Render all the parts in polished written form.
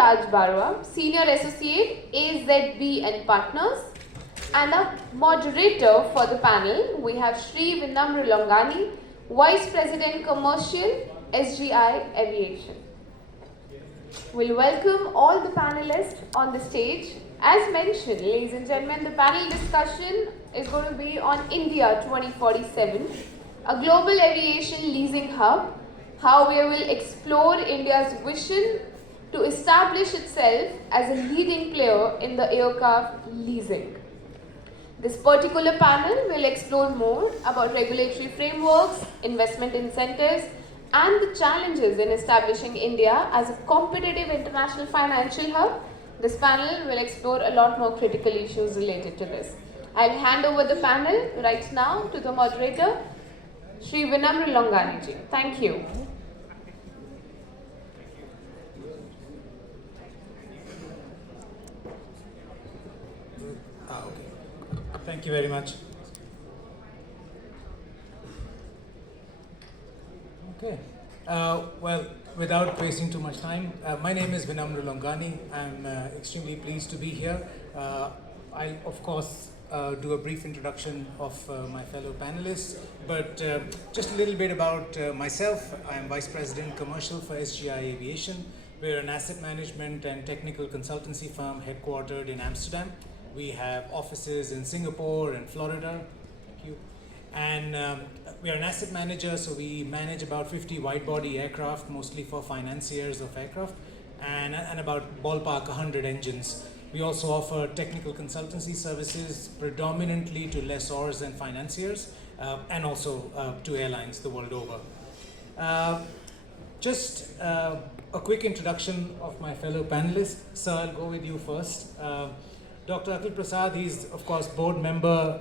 Raj Barua, Senior Associate, AZB and Partners. And a moderator for the panel, we have Shri Vinamra Longani, Vice President Commercial, SGI Aviation. We'll welcome all the panelists on the stage. As mentioned, ladies and gentlemen, the panel discussion is going to be on India 2047, a global aviation leasing hub, how we will explore India's vision to establish itself as a leading player in the aircraft leasing. This particular panel will explore more about regulatory frameworks, investment incentives, and the challenges in establishing India as a competitive international financial hub. This panel will explore a lot more critical issues related to this. I'll hand over the panel right now to the moderator, Shri Vinamra Longani ji. Thank you. Thank you very much. Okay. Well, without wasting too much time, my name is Vinamra Longani. I'm extremely pleased to be here. I'll, of course, do a brief introduction of my fellow panelists, but just a little bit about myself. I'm Vice President Commercial for SGI Aviation. We're an asset management and technical consultancy firm headquartered in Amsterdam. We have offices in Singapore and Florida. Thank you. And we are an asset manager, so we manage about 50 wide-body aircraft, mostly for financiers of aircraft, and about ballpark 100 engines. We also offer technical consultancy services, predominantly to lessors and financiers, and also to airlines the world over. Just a quick introduction of my fellow panelists. So I'll go with you first. Dr. Atul Prasad, he's of course board member,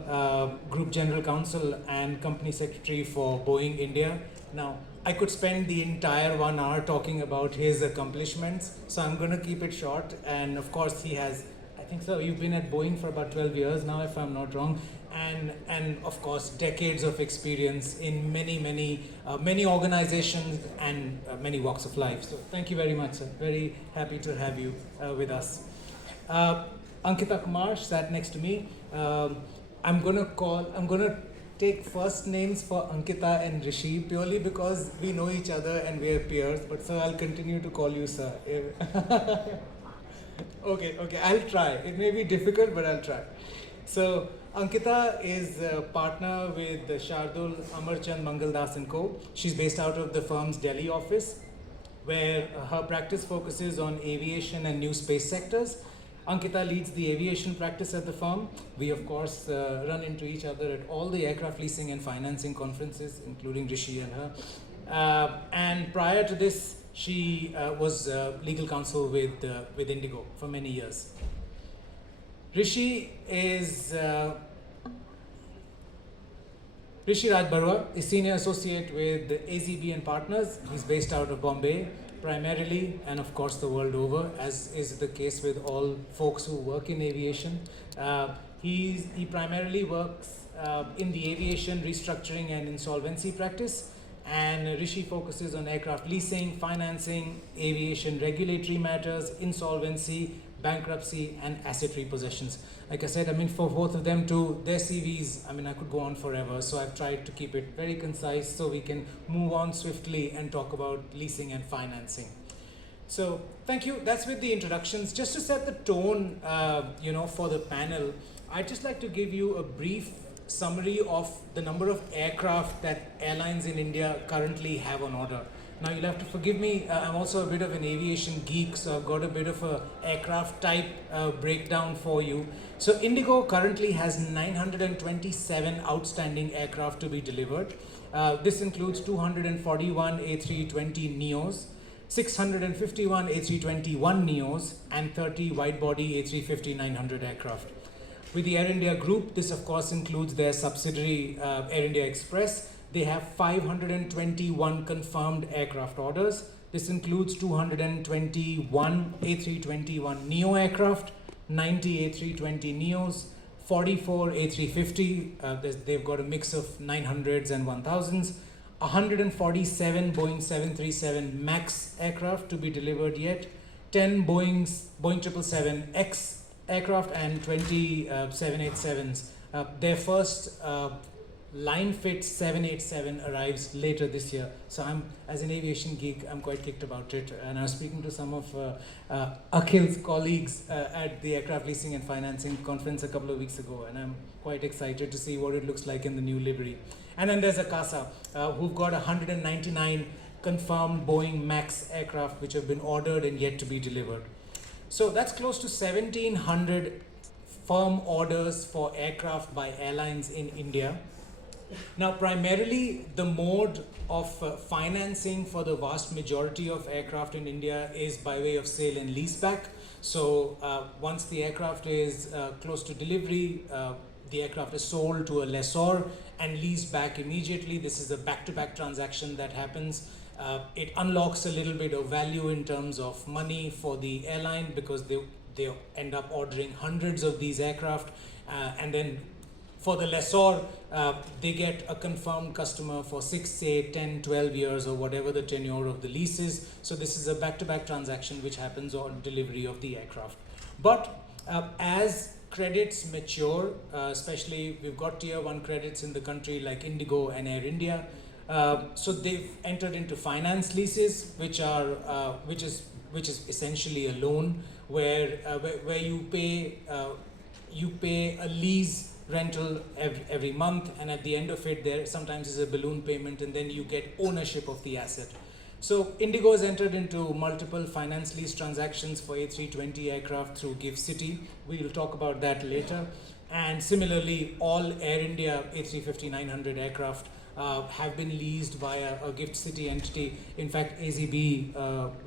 Group General Counsel and Company Secretary for Boeing India. Now, I could spend the entire 1 hour talking about his accomplishments, so I'm going to keep it short. And of course he has, I think so, you've been at Boeing for about 12 years now, if I'm not wrong. And of course decades of experience in many organizations and many walks of life. So thank you very much, sir. Very happy to have you with us. Ankita Kumar sat next to me. I'm gonna take first names for Ankita and Rishi purely because we know each other and we're peers, but sir, I'll continue to call you sir. Okay, I'll try. It may be difficult, but I'll try. So Ankita is a partner with Shardul Amarchand Mangaldas & Co. She's based out of the firm's Delhi office, where her practice focuses on aviation and new space sectors. Ankita leads the aviation practice at the firm. We, of course, run into each other at all the aircraft leasing and financing conferences, including Rishi and her. And prior to this, she was legal counsel with Indigo for many years. Rishi Raj Barua is Senior Associate with AZB and Partners. He's based out of Bombay, primarily, and of course the world over, as is the case with all folks who work in aviation. He primarily works in the aviation restructuring and insolvency practice, and Rishi focuses on aircraft leasing, financing, aviation regulatory matters, insolvency, bankruptcy, and asset repossessions. Like I said, I mean, for both of them too, their CVs, I mean, I could go on forever, so I've tried to keep it very concise so we can move on swiftly and talk about leasing and financing. So thank you. That's with the introductions. Just to set the tone, for the panel, I'd just like to give you a brief summary of the number of aircraft that airlines in India currently have on order. Now, you'll have to forgive me, I'm also a bit of an aviation geek, so I've got a bit of a aircraft type breakdown for you. So Indigo currently has 927 outstanding aircraft to be delivered. This includes 241 A320 Neos, 651 A321neos, and 30 wide-body A350-900 aircraft. With the Air India Group, this of course includes their subsidiary Air India Express. They have 521 confirmed aircraft orders. This includes 221 A321neo aircraft, 90 A320neos, 44 A350. They've got a mix of 900s and 1000s. 147 Boeing 737 MAX aircraft to be delivered yet. 10 Boeing 777X aircraft and 20 787s. Their first line fit 787 arrives later this year. So as an aviation geek, I'm quite kicked about it. And I was speaking to some of Akhil's colleagues at the Aircraft Leasing and Financing conference a couple of weeks ago, and I'm quite excited to see what it looks like in the new livery. And then there's Akasa, who've got 199 confirmed Boeing MAX aircraft which have been ordered and yet to be delivered. So that's close to 1,700 firm orders for aircraft by airlines in India. Now, primarily the mode of financing for the vast majority of aircraft in India is by way of sale and leaseback. So once the aircraft is close to delivery, the aircraft is sold to a lessor and leased back immediately. This is a back-to-back transaction that happens. It unlocks a little bit of value in terms of money for the airline because they end up ordering hundreds of these aircraft, and then for the lessor, they get a confirmed customer for 6, 8, 10, 12 years or whatever the tenure of the lease is. So this is a back-to-back transaction which happens on delivery of the aircraft. But as credits mature, especially we've got tier 1 credits in the country like Indigo and Air India, so they've entered into finance leases, which is essentially a loan where you pay a lease rental every month, and at the end of it there sometimes is a balloon payment, and then you get ownership of the asset. So Indigo has entered into multiple finance lease transactions for A320 aircraft through GIFT City. We will talk about that later. And similarly, all Air India A350-900 aircraft have been leased via a GIFT City entity. In fact, AZB,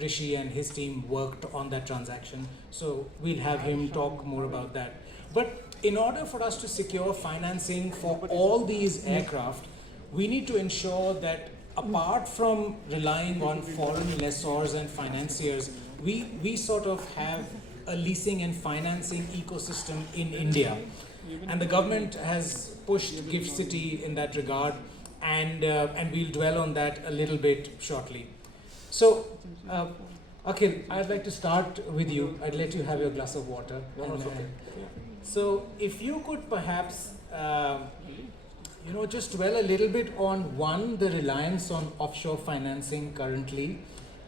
Rishi and his team worked on that transaction. So we'll have him talk more about that. But in order for us to secure financing for all these aircraft, we need to ensure that apart from relying on foreign lessors and financiers, we sort of have a leasing and financing ecosystem in India. And the government has pushed GIFT City in that regard, and we'll dwell on that a little bit shortly. So, Akhil, I'd like to start with you. I'd let you have your glass of water. So, if you could perhaps, just dwell a little bit on one, the reliance on offshore financing currently,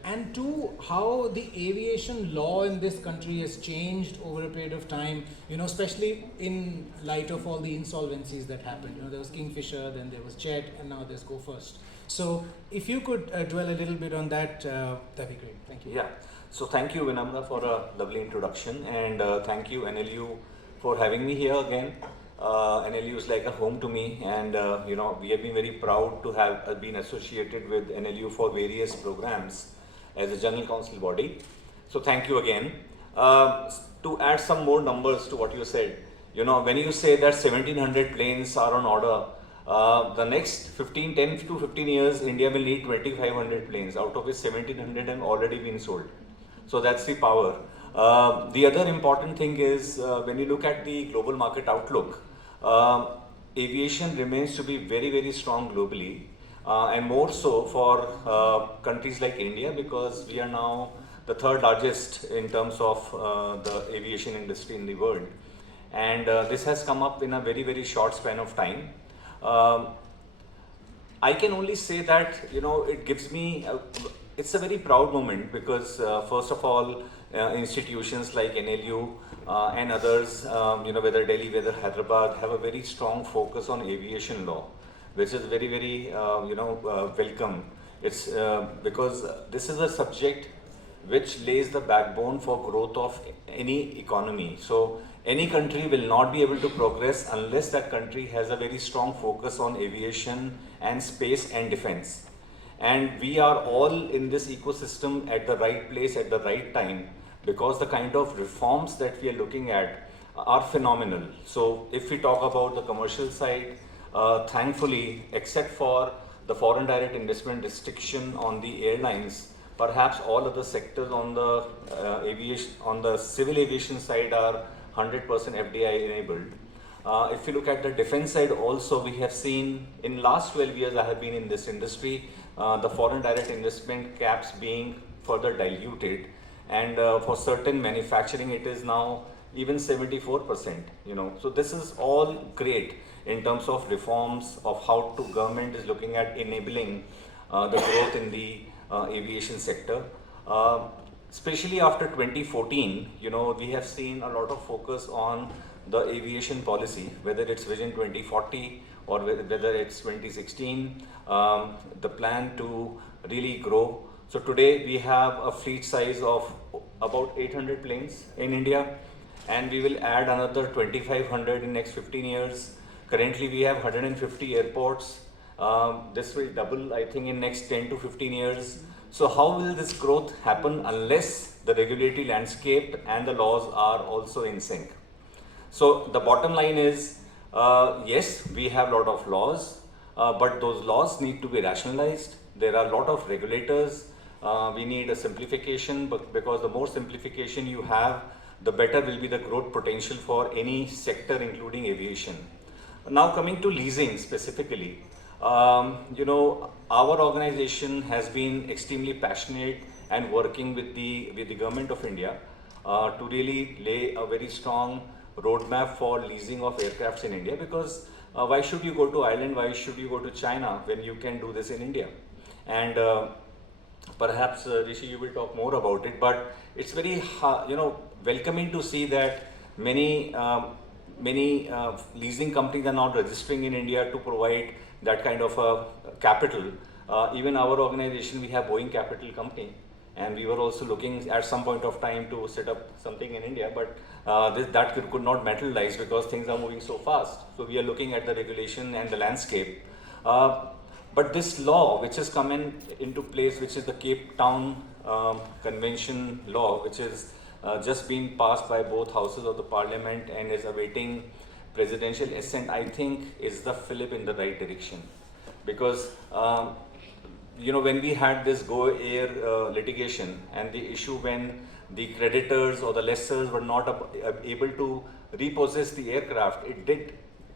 and two, how the aviation law in this country has changed over a period of time, especially in light of all the insolvencies that happened. There was Kingfisher, then there was Jet, and now there's Go First. So if you could dwell a little bit on that, that'd be great. Thank you. Yeah. So thank you, Vinamra, for a lovely introduction, and thank you, NLU, for having me here again. NLU is like a home to me, and we have been very proud to have been associated with NLU for various programs as a general council body. So thank you again. To add some more numbers to what you said, when you say that 1700 planes are on order, the next 10 to 15 years, India will need 2500 planes, out of which 1700 have already been sold. So that's the power. The other important thing is when you look at the global market outlook, aviation remains to be very, very strong globally. And more so for countries like India, because we are now the third largest in terms of the aviation industry in the world. And this has come up in a very, very short span of time. I can only say that, it gives me, it's a very proud moment because first of all, institutions like NLU and others, whether Delhi, whether Hyderabad, have a very strong focus on aviation law, which is very, very, welcome. It's because this is a subject which lays the backbone for growth of any economy. So any country will not be able to progress unless that country has a very strong focus on aviation and space and defense. And we are all in this ecosystem at the right place at the right time, because the kind of reforms that we are looking at are phenomenal. So if we talk about the commercial side, thankfully, except for the foreign direct investment restriction on the airlines, perhaps all other sectors on the aviation, on the civil aviation side are 100% FDI enabled. If you look at the defense side also, we have seen in last 12 years I have been in this industry, the foreign direct investment caps being further diluted. and for certain manufacturing it is now even 74%. So this is all great in terms of reforms of how to government is looking at enabling the growth in the aviation sector. Uh, Especially after 2014, we have seen a lot of focus on the aviation policy, whether it's Vision 2040 or whether it's 2016, the plan to really grow. So today we have a fleet size of about 800 planes in India, and we will add another 2500 in next 15 years. Currently we have 150 airports. This will double, I think, in next 10 to 15 years. So how will this growth happen unless the regulatory landscape and the laws are also in sync? So the bottom line is, yes, we have a lot of laws, but those laws need to be rationalized. There are a lot of regulators. We need a simplification, but because the more simplification you have, the better will be the growth potential for any sector, including aviation. Now coming to leasing specifically, our organization has been extremely passionate and working with the government of India to really lay a very strong roadmap for leasing of aircrafts in India, because why should you go to Ireland, why should you go to China when you can do this in India? And perhaps Rishi, you will talk more about it, but it's very welcoming to see that many leasing companies are now registering in India to provide that kind of capital. Even our organization, we have Boeing Capital Company, and we were also looking at some point of time to set up something in India, but that could not materialize because things are moving so fast. So we are looking at the regulation and the landscape. But this law, which has come into place, which is the Cape Town Convention law, which is just being passed by both houses of the parliament and is awaiting presidential assent, I think is the fillip in the right direction. Because when we had this Go Air litigation and the issue when the creditors or the lessors were not able to repossess the aircraft, it did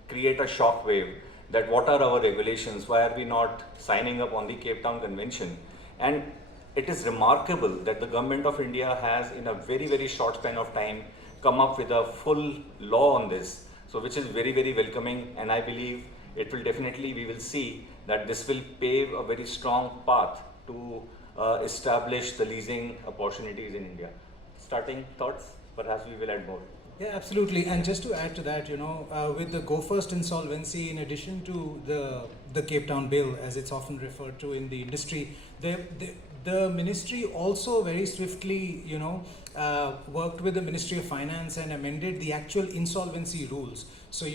create a shock wave that what are our regulations, why are we not signing up on the Cape Town Convention? And it is remarkable that the government of India has, in a very, very short span of time, come up with a full law on this. So which is very, very welcoming, and I believe it will definitely, we will see that this will pave a very strong path to establish the leasing opportunities in India. Starting thoughts, perhaps we will add more. Yeah, absolutely. And just to add to that, with the Go First insolvency, in addition to the Cape Town bill, as it's often referred to in the industry, the ministry also very swiftly, worked with the Ministry of Finance and amended the actual insolvency rules. So,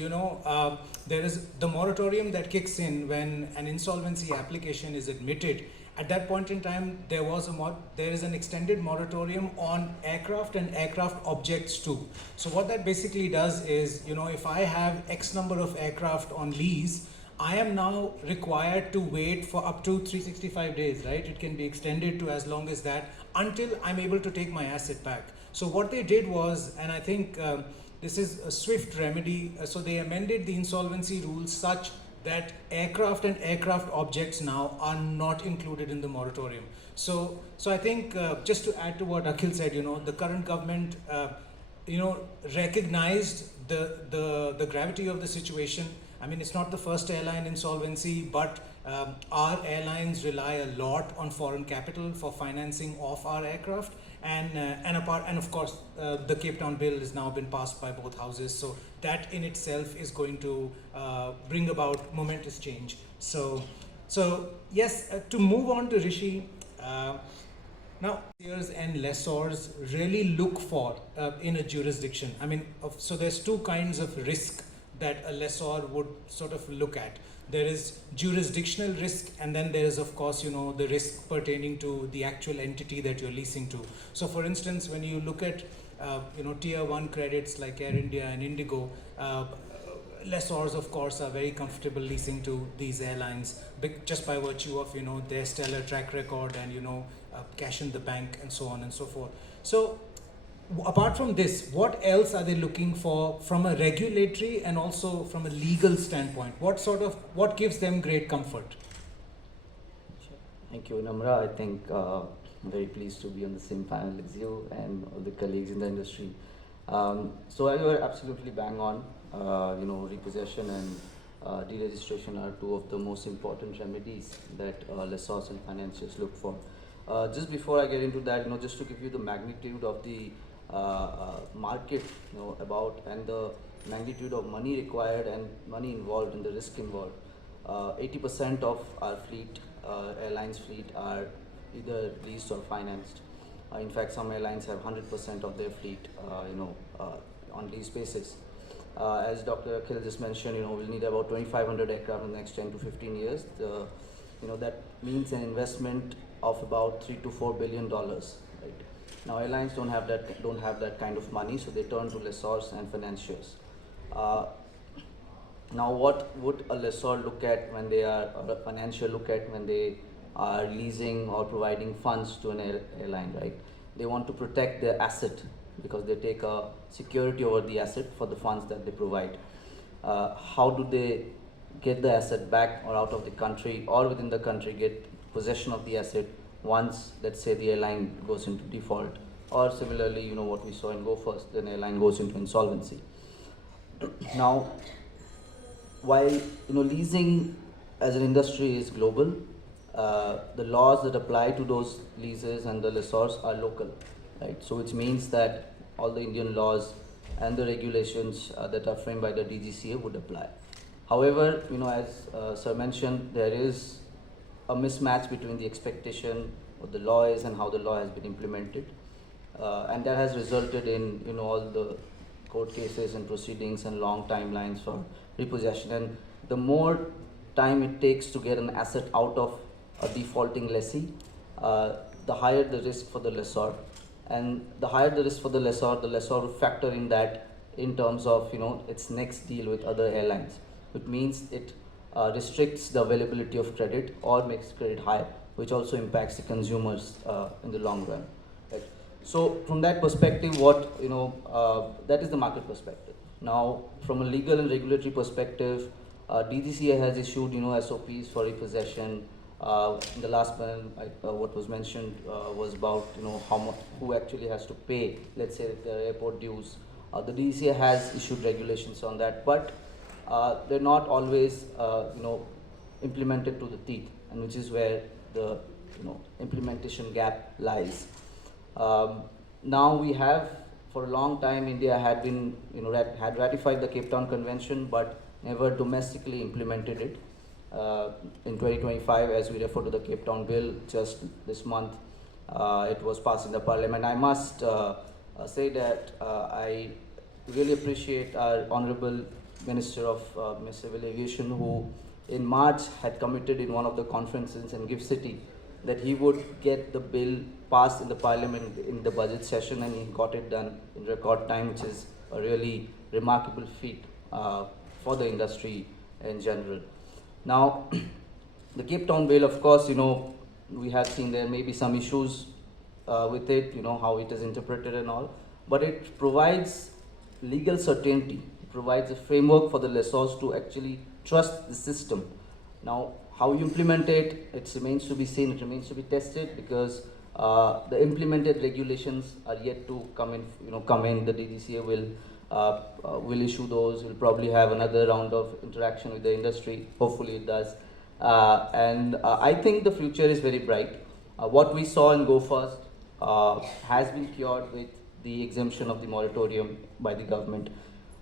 there is the moratorium that kicks in when an insolvency application is admitted. At that point in time, there is an extended moratorium on aircraft and aircraft objects too. So what that basically does is, if I have X number of aircraft on lease, I am now required to wait for up to 365 days, right? It can be extended to as long as that until I'm able to take my asset back. So what they did was, and I think this is a swift remedy, so they amended the insolvency rules such that aircraft and aircraft objects now are not included in the moratorium. So I think just to add to what Akhil said, the current government, recognized the gravity of the situation. I mean, it's not the first airline insolvency, but our airlines rely a lot on foreign capital for financing of our aircraft. And of course, the Cape Town bill has now been passed by both houses, so that in itself is going to bring about momentous change. So yes, to move on to Rishi, now lessors and lessors really look for in a jurisdiction. I mean, so there's two kinds of risk that a lessor would sort of look at. There is jurisdictional risk, and then there is, of course, the risk pertaining to the actual entity that you're leasing to. So for instance, when you look at tier 1 credits like Air India and Indigo, lessors of course are very comfortable leasing to these airlines just by virtue of their stellar track record and cash in the bank and so on and so forth. So apart from this, what else are they looking for from a regulatory and also from a legal standpoint? What gives them great comfort? Thank you, Namra. I think I'm very pleased to be on the same panel as you and all the colleagues in the industry. So you are absolutely bang on. Repossession and deregistration are two of the most important remedies that lessors and financiers look for. Just before I get into that, just to give you the magnitude of the market, about and the magnitude of money required and money involved and the risk involved. 80% of our fleet, airlines fleet, are either leased or financed. In fact, some airlines have 100% of their fleet, on lease basis. As Dr. Akhil just mentioned, we'll need about 2,500 aircraft in the next 10 to 15 years. That means an investment of about $3 to $4 billion. Right? Now, airlines don't have that kind of money, so they turn to lessors and financiers. Now, what would a lessor look at when they are, or a financier look at when they are leasing or providing funds to an airline, right? They want to protect their asset because they take a security over the asset for the funds that they provide. How do they get the asset back or out of the country or within the country, get possession of the asset once, let's say, the airline goes into default, or similarly, what we saw in Go First, then airline goes into insolvency. Now, while leasing as an industry is global, the laws that apply to those leases and the lessors are local, right? So which means that all the Indian laws and the regulations that are framed by the DGCA would apply. However, as Sir mentioned, there is a mismatch between the expectation, what the law is, and how the law has been implemented, and that has resulted in all the court cases and proceedings and long timelines for repossession. And the more time it takes to get an asset out of a defaulting lessee, the higher the risk for the lessor. And the higher the risk for the lessor will factor in that in terms of its next deal with other airlines, which means it restricts the availability of credit or makes credit high, which also impacts the consumers in the long run. Right? So from that perspective, that is the market perspective. Now, from a legal and regulatory perspective, DGCA has issued SOPs for repossession. In the last panel, what was mentioned was about how much, who actually has to pay, let's say, the airport dues. The DGCA has issued regulations on that, but they're not always implemented to the teeth, and which is where the implementation gap lies. Now we have, for a long time, India had been had ratified the Cape Town Convention, but never domestically implemented it. In 2025, as we refer to the Cape Town Bill, just this month, it was passed in the Parliament. I must say that I really appreciate our Honorable Minister of Civil Aviation, who in March had committed in one of the conferences in GIFT City that he would get the bill passed in the Parliament in the budget session, and he got it done in record time, which is a really remarkable feat for the industry in general. Now, the Cape Town Bill, of course, we have seen there may be some issues with it, how it is interpreted and all, but it provides legal certainty. It provides a framework for the lessors to actually trust the system. Now, how you implement it, it remains to be seen, it remains to be tested, because the implemented regulations are yet to come in. The DGCA will issue those. We'll probably have another round of interaction with the industry. Hopefully it does. And I think the future is very bright. What we saw in Go First has been cured with the exemption of the moratorium by the government.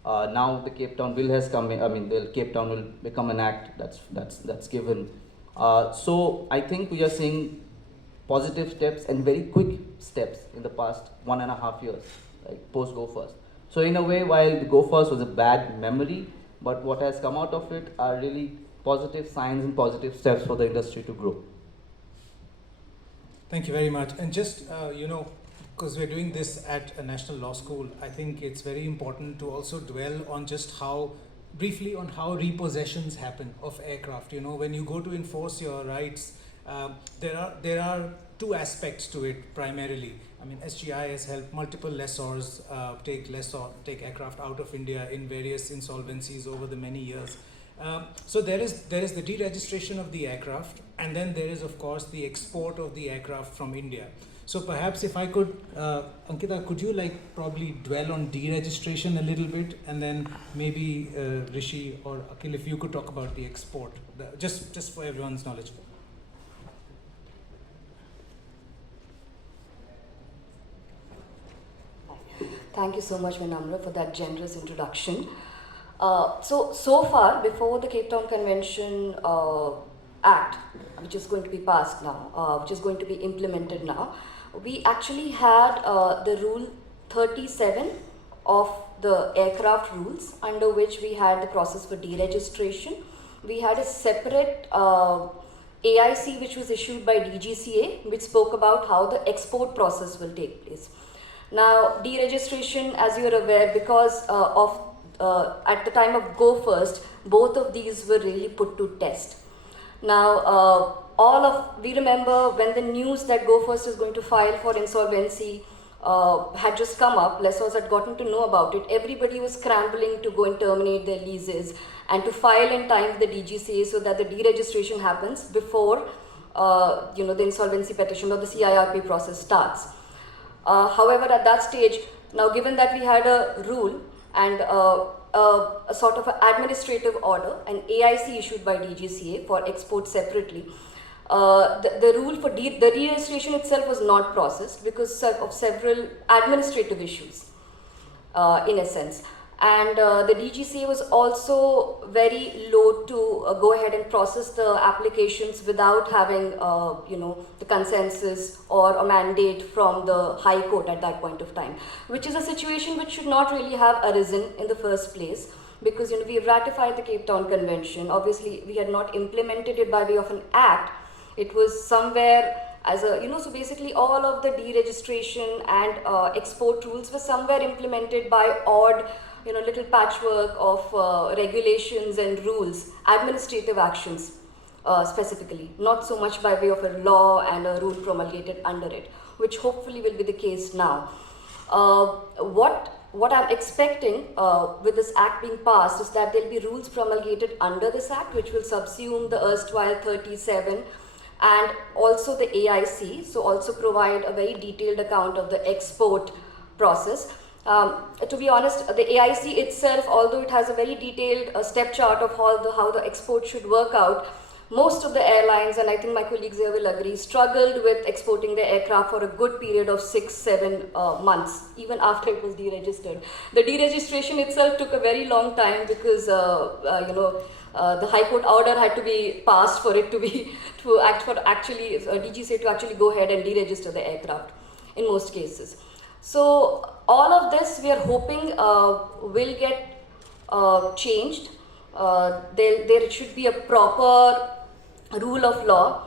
Now the Cape Town Bill has come in. I mean, the Cape Town will become an act. That's given. So I think we are seeing positive steps and very quick steps in the past 1.5 years, like post Go First. So in a way, while the Go First was a bad memory, but what has come out of it are really positive signs and positive steps for the industry to grow. Thank you very much. And just, because we're doing this at a national law school, I think it's very important to also dwell on just briefly on how repossessions happen of aircraft. When you go to enforce your rights, there are two aspects to it primarily. I mean, SGI has helped multiple lessors take aircraft out of India in various insolvencies over the many years. So there is the deregistration of the aircraft, and then there is, of course, the export of the aircraft from India. So perhaps if I could, Ankita, could you probably dwell on deregistration a little bit, and then maybe Rishi or Akhil, if you could talk about the export, just for everyone's knowledge. Thank you so much, Vinamra, for that generous introduction. So far, before the Cape Town Convention Act, which is going to be passed now, which is going to be implemented now, we actually had the Rule 37 of the aircraft rules, under which we had the process for deregistration. We had a separate AIC which was issued by DGCA, which spoke about how the export process will take place. Now, deregistration, as you are aware, because at the time of Go First, both of these were really put to test. Now, we remember when the news that Go First is going to file for insolvency had just come up, lessors had gotten to know about it, everybody was scrambling to go and terminate their leases and to file in time with the DGCA so that the deregistration happens before the insolvency petition or the CIRP process starts. However, at that stage, now given that we had a rule and a sort of an administrative order, an AIC issued by DGCA for export separately, the rule for the deregistration itself was not processed because of several administrative issues, in a sense. And the DGCA was also very low to go ahead and process the applications without having, the consensus or a mandate from the High Court at that point of time, which is a situation which should not really have arisen in the first place, because we have ratified the Cape Town Convention. Obviously, we had not implemented it by way of an act. It was somewhere as a, so basically all of the deregistration and export rules were somewhere implemented by odd, little patchwork of regulations and rules, administrative actions specifically, not so much by way of a law and a rule promulgated under it, which hopefully will be the case now. What I'm expecting with this act being passed is that there'll be rules promulgated under this act, which will subsume the erstwhile 37 and also the AIC, so also provide a very detailed account of the export process. To be honest, the AIC itself, although it has a very detailed step chart of how the export should work out, most of the airlines, and I think my colleagues here will agree, struggled with exporting their aircraft for a good period of 6-7 months, even after it was deregistered. The deregistration itself took a very long time because the High Court order had to be passed for it to DGCA to actually go ahead and deregister the aircraft in most cases. So all of this we are hoping will get changed. There should be a proper rule of law.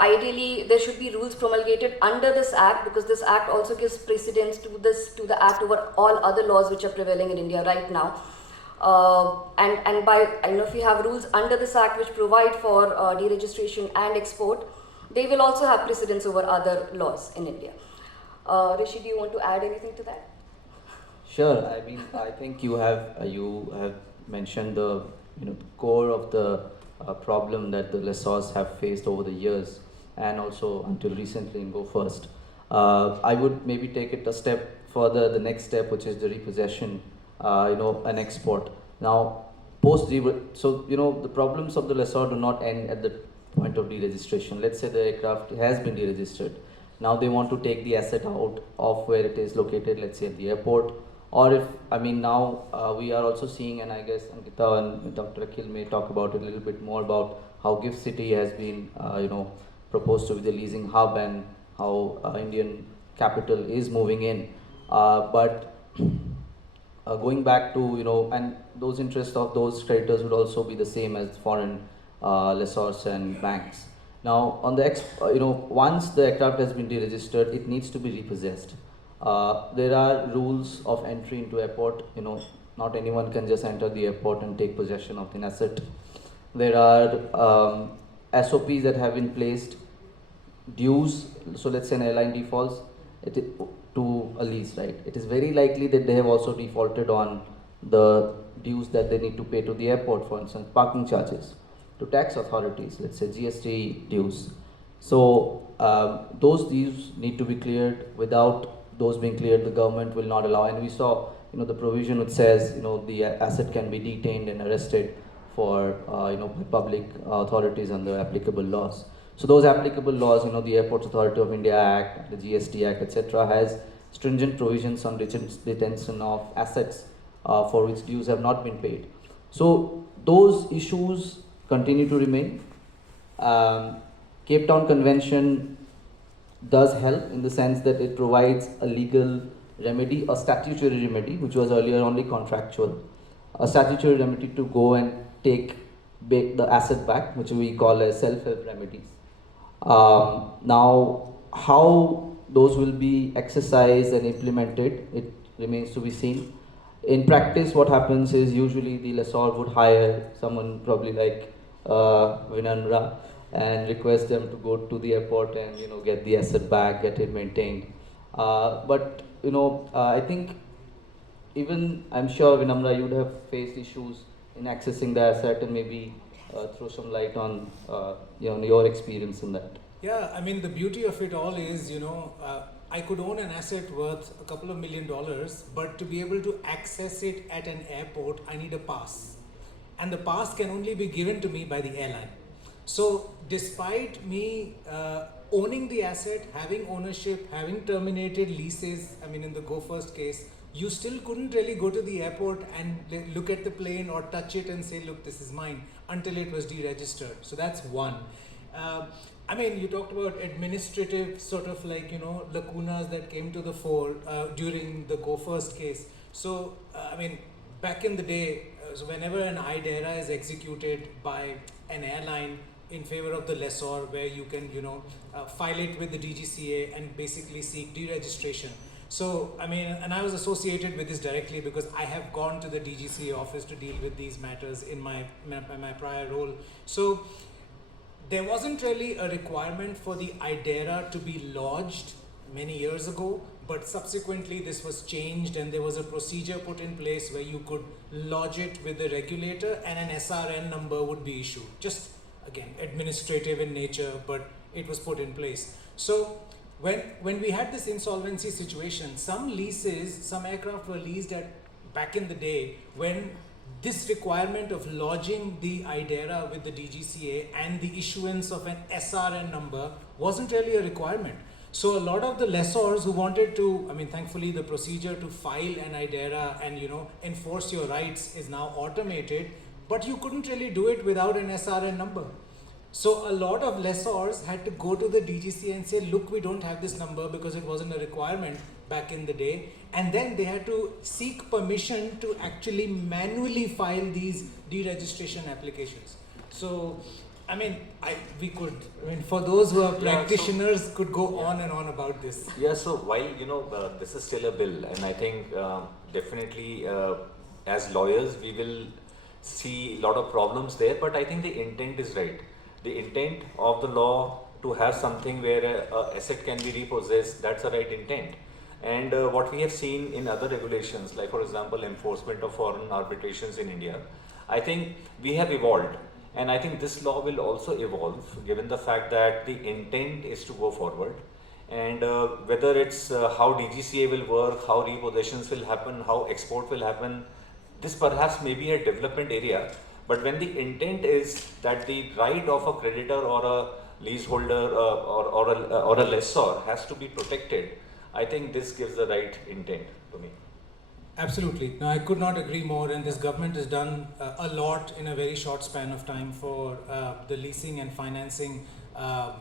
Ideally, there should be rules promulgated under this act, because this act also gives precedence to the act over all other laws which are prevailing in India right now. If you have rules under this act which provide for deregistration and export, they will also have precedence over other laws in India. Rishi, do you want to add anything to that? Sure. I think you have mentioned the core of the problem that the lessors have faced over the years, and also until recently in Go First. I would maybe take it a step further. The next step, which is the repossession, an export. Now, the problems of the lessor do not end at the point of deregistration. Let's say the aircraft has been deregistered. Now they want to take the asset out of where it is located, let's say at the airport. Or now we are also seeing, and I guess Ankita and Dr. Akhil may talk about it a little bit more about how Gift City has been, proposed to be the leasing hub, and how Indian capital is moving in. But going back to, and those interests of those creditors would also be the same as foreign lessors and banks. Now, on the once the aircraft has been deregistered, it needs to be repossessed. There are rules of entry into airport. Not anyone can just enter the airport and take possession of the asset. There are SOPs that have been placed, dues. So let's say an airline defaults to a lease, right? It is very likely that they have also defaulted on the dues that they need to pay to the airport, for instance, parking charges, to tax authorities, let's say GST dues. So those dues need to be cleared. Without those being cleared, the government will not allow. And we saw, the provision which says, the asset can be detained and arrested for, by public authorities under applicable laws. So those applicable laws, the Airports Authority of India Act, the GST Act, etc., has stringent provisions on detention of assets for which dues have not been paid. So those issues continue to remain. Cape Town Convention does help in the sense that it provides a legal remedy, a statutory remedy, which was earlier only contractual, a statutory remedy to go and take the asset back, which we call as self-help remedies. Now, how those will be exercised and implemented, it remains to be seen. In practice, what happens is usually the lessor would hire someone probably like Vinamra and request them to go to the airport and get the asset back, get it maintained. But I think even I'm sure Vinamra you would have faced issues in accessing the asset, and maybe throw some light on your experience in that. Yeah, I mean, the beauty of it all is, I could own an asset worth a couple of $1 million, but to be able to access it at an airport, I need a pass. And the pass can only be given to me by the airline. So despite me owning the asset, having ownership, having terminated leases, I mean, in the Go First case, you still couldn't really go to the airport and look at the plane or touch it and say, look, this is mine, until it was deregistered. So that's one. I mean, you talked about administrative sort of lacunas that came to the fore during the Go First case. So, I mean, back in the day, so whenever an IDERA is executed by an airline in favor of the lessor, where you can, file it with the DGCA and basically seek deregistration. So, I mean, and I was associated with this directly because I have gone to the DGCA office to deal with these matters in my prior role. So, there wasn't really a requirement for the IDERA to be lodged many years ago, but subsequently this was changed and there was a procedure put in place where you could lodge it with the regulator and an SRN number would be issued. Just again, administrative in nature, but it was put in place. So when we had this insolvency situation, some aircraft were leased at back in the day when this requirement of lodging the IDERA with the DGCA and the issuance of an SRN number wasn't really a requirement. So a lot of the lessors who wanted to, I mean, thankfully the procedure to file an IDERA and enforce your rights is now automated, but you couldn't really do it without an SRN number. So a lot of lessors had to go to the DGCA and say, look, we don't have this number because it wasn't a requirement back in the day. And then they had to seek permission to actually manually file these deregistration applications. So, I mean, for those who are practitioners, could go on and on about this. Yeah, so while, this is still a bill, and I think definitely as lawyers, we will see a lot of problems there, but I think the intent is right. The intent of the law to have something where an asset can be repossessed, that's the right intent. And what we have seen in other regulations, like for example, enforcement of foreign arbitrations in India, I think we have evolved. And I think this law will also evolve given the fact that the intent is to go forward. And whether it's how DGCA will work, how repossessions will happen, how export will happen, this perhaps may be a development area. But when the intent is that the right of a creditor or a leaseholder or a lessor has to be protected, I think this gives the right intent to me. Absolutely. No, I could not agree more. And this government has done a lot in a very short span of time for the leasing and financing, the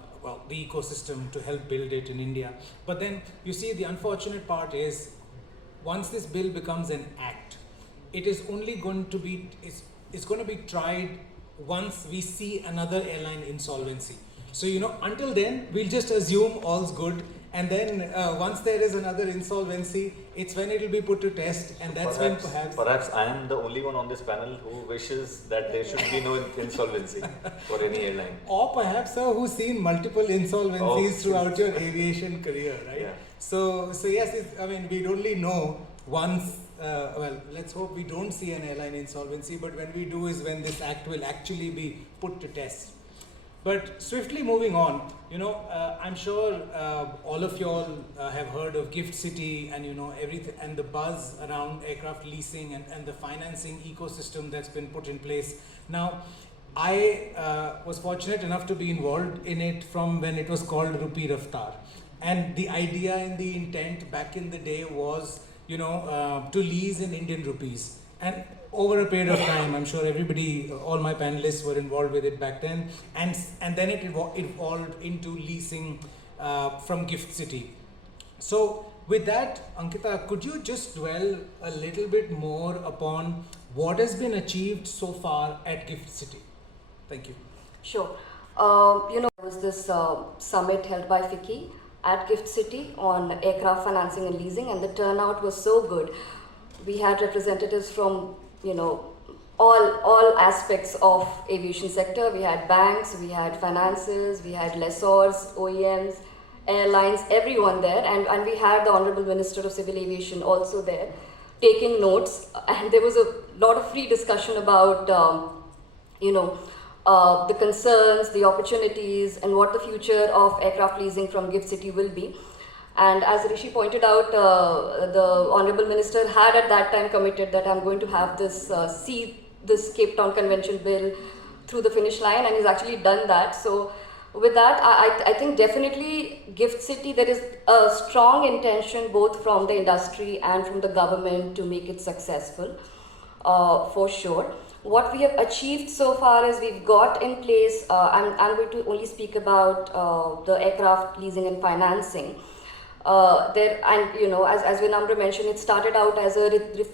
ecosystem to help build it in India. But then you see, the unfortunate part is once this bill becomes an act, it is only going to be, it's going to be tried once we see another airline insolvency. So, until then, we'll just assume all's good. And then once there is another insolvency, it's when it will be put to test. And that's perhaps... Perhaps I am the only one on this panel who wishes that there should be no insolvency for any airline. Or perhaps, sir, who's seen multiple insolvencies throughout your aviation career, right? Yeah. So yes, we'd only know once. Let's hope we don't see an airline insolvency, but when we do is when this act will actually be put to test. But swiftly moving on, I'm sure all of y'all have heard of Gift City and everything and the buzz around aircraft leasing and the financing ecosystem that's been put in place. Now, I was fortunate enough to be involved in it from when it was called Rupee Raftar. And the idea and the intent back in the day was, to lease in Indian rupees. And over a period of time, I'm sure everybody, all my panelists were involved with it back then. And then it evolved into leasing from Gift City. So with that, Ankita, could you just dwell a little bit more upon what has been achieved so far at Gift City? Thank you. Sure. There was this summit held by FICCI at Gift City on aircraft financing and leasing, and the turnout was so good. We had representatives from, all aspects of aviation sector. We had banks, we had finances, we had lessors, OEMs, airlines, everyone there, and we had the Honorable Minister of Civil Aviation also there, taking notes, and there was a lot of free discussion about, the concerns, the opportunities, and what the future of aircraft leasing from Gift City will be. And as Rishi pointed out, the Honorable Minister had at that time committed that I'm going to have this, see this Cape Town Convention bill through the finish line, and he's actually done that. So with that, I think definitely Gift City, there is a strong intention both from the industry and from the government to make it successful, for sure. What we have achieved so far is we've got in place, I'm going to only speak about the aircraft leasing and financing. As Vinamra mentioned, it started out as a